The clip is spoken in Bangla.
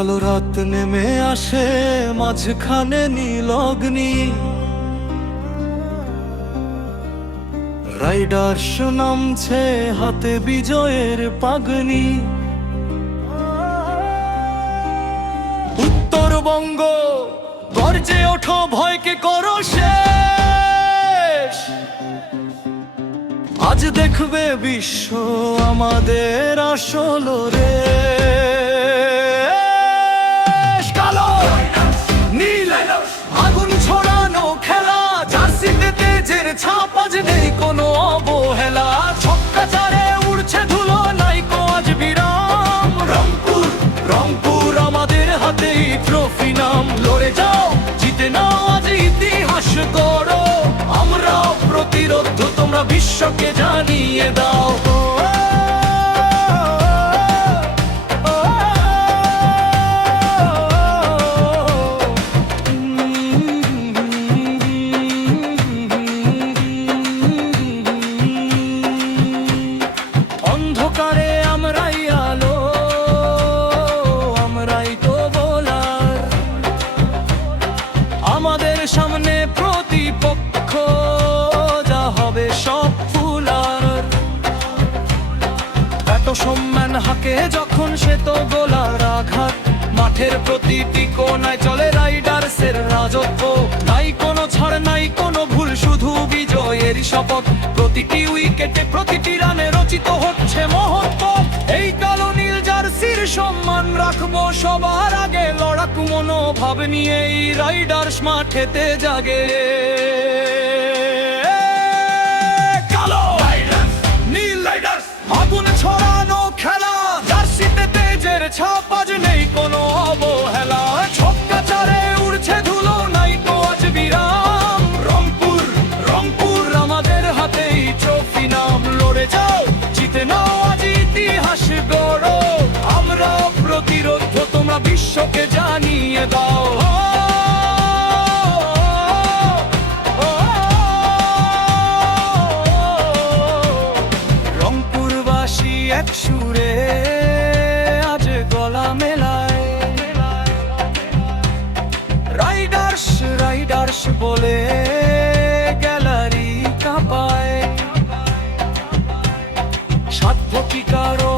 রাত নেমে আসে মাঝখানে নীলগ্নি। রাইডার নামছে হাতে বিজয়ের পাগনি। উত্তরবঙ্গ, গর্জে ওঠো, ভয়কে করো শেষ। আজ দেখবে বিশ্ব আমাদের আসল রে। ট্রফি নাম, লড়ে যাও, জিতে নাও, আজ ইতিহাস করো আমরা প্রতিরোধ, তোমরা বিশ্বকে জানিয়ে দাও। সম্মান হাকে যখন সে তো গোলার আঘাত। মাঠের প্রতিটি কোনায় চলে রাইডার্সের রাজত্ব। নাই কোনো ছাড়, নাই কোনো ভুল, শুধু বিজয়ের শপথ। প্রতিটি উইকেটে প্রতিটি রানে রচিত হচ্ছে মহত্ব। এই কালো নীল জার্সির সম্মান রাখব সবার আগে। লড়াকু মনোভাব নিয়ে এই রাইডার্স মাঠেতে জাগে। নাম লড়ে যাও জিতে নাও আজ ইতিহাস গড়ো আমরা প্রতিরোধ তোমরা বিশ্বকে জানিয়ে দাও রংপুরবাসী আজ গলা মেলায় রাইডার্স রাইডার্স বলে সাধ্য কি কারো